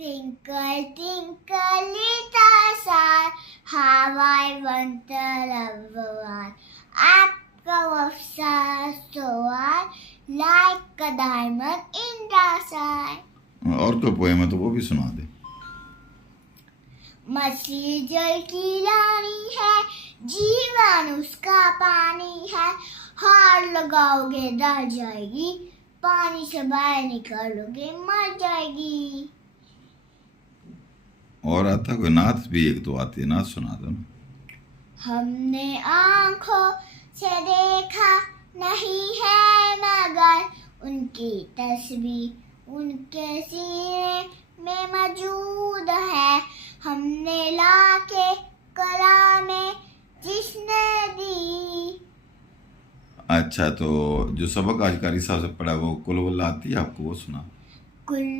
Twinkle, twinkle, little star, how I wonder everywhere. Apple of stars so white, like a diamond in the sky. और कोई poem है तो वो भी सुना दे। मछली जल की रानी है, जीवन उसका पानी है, हार लगाओगे डर जाएगी, पानी से बाहर निकालोगे मर जाएगी। और आता कोई नात भी एक दो आती है, नात सुना दो ना। हमने आंखों से देखा नहीं है मगर उनकी तस्वीर उनके सीने में मौजूद है, हमने लाके कलामें जिसने दी। अच्छा, तो जो सबक आज कारी साहब से पढ़ा वो कुल वल्ला आती है आपको, वो सुना। कुल्लू